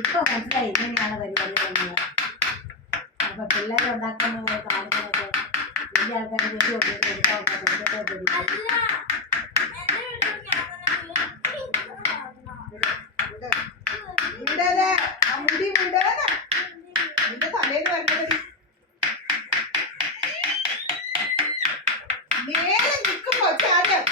ഇപ്പൊ മനസ്സിലായി ഇങ്ങനെയാണ് പരിപാടികൾ. അപ്പൊ പിള്ളേരുണ്ടാക്കുന്ന കാര്യങ്ങളൊക്കെ വലിയ ആൾക്കാർ വേണ്ടി എടുക്കാൻ തലേന്ന് വരുന്നത് നേരെ നിൽക്കുമ്പോ കാര്യം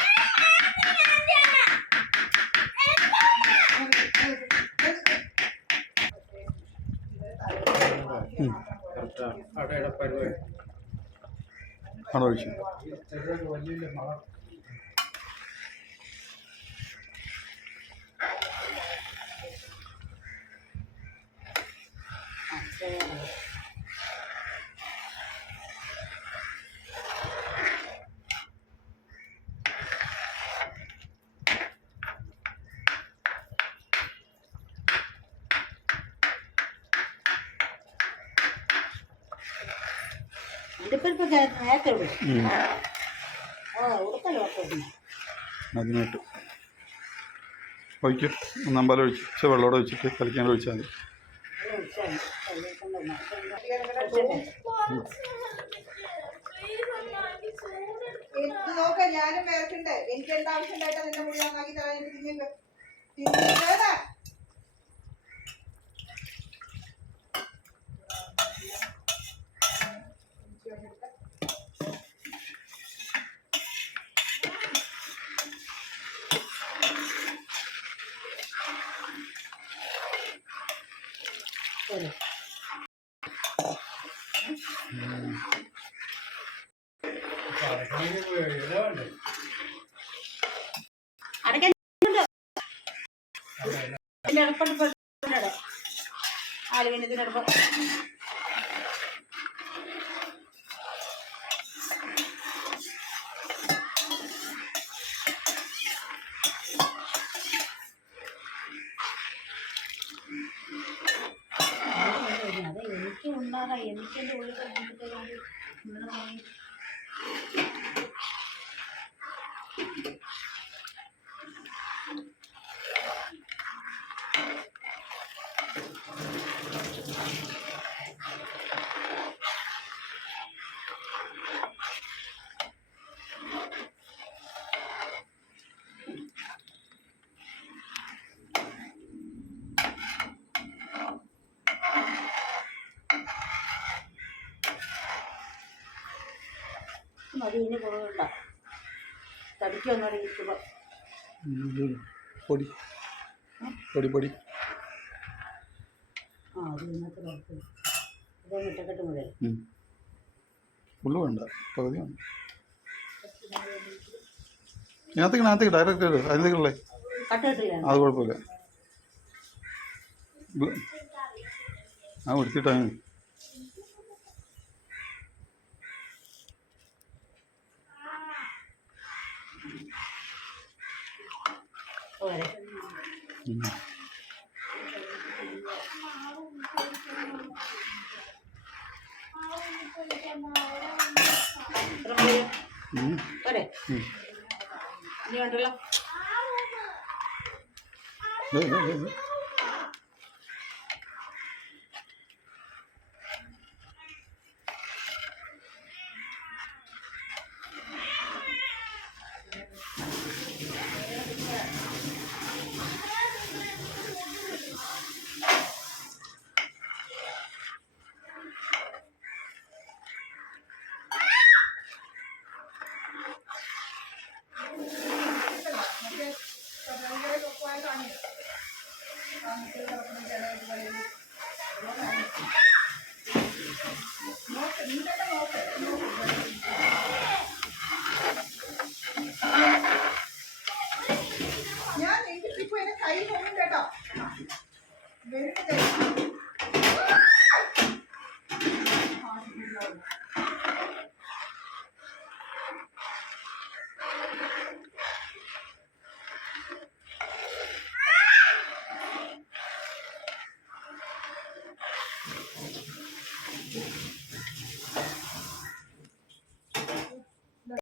അതിനായിട്ട് ഒഴിക്കും. ഒന്നാമ്പാലം ഒഴിച്ച് വെള്ളത്തോടെ ഒഴിച്ചിട്ട് കളിക്കാൻ ഒഴിച്ചാൽ മതി. ഞാനും വരക്കണ്ടേ, എനിക്ക് എന്താ ആവശ്യം ഉണ്ടായിട്ടാ നിന്റെ മുടി നന്നാക്കി തരാൻ. ആലുവിനടുപ്പം അതെ എനിക്ക് ഉണ്ടാകാം. എനിക്കെൻ്റെ ഉള്ളിൽ മതിന് കുറവുണ്ട തടിക്കൊന്നും ഇരിക്കുമ്പോ പൊടി പൊടി പൊടി അത് ഇന്നത്തെ കുഴപ്പമില്ല. ഇതേ മുട്ടക്കെട്ട് മുതൽ ഫുള്ള് വേണ്ട, പകുതി വേണ്ട. ഇതിനകത്തേക്ക് ഡയറക്റ്റ് അതിനകത്തേക്കുള്ളേ അത് കുഴപ്പമില്ല. ആ എടുത്തിട്ടാണ് ഞാൻ ഇപ്പൊ എന്നെ കൈ പോകും കേട്ടോ. വരുന്നത്